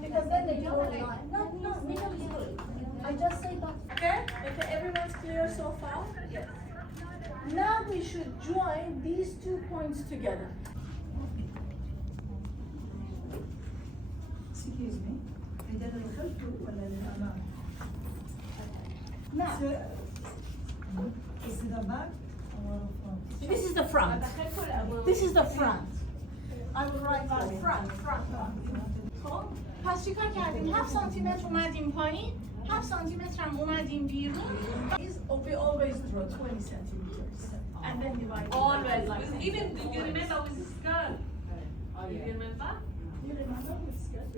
Because then they draw a line. No, middle is good. I just say that. Okay? Okay, everyone's clear so far? Yes. Now we should join these 2 points together. Excuse me. إذا الخلف ولا الأمام؟ Now, Is it the back or front? this is the front. This is the front. I will write down front. خب پس چیکار کردیم 7 سانتی متر اومدیم پایین 7 سانتی متر هم اومدیم بیرون. We always draw 20 centimeters and then divide. Always. Even do you remember with skirt? You remember? You remember with skirt?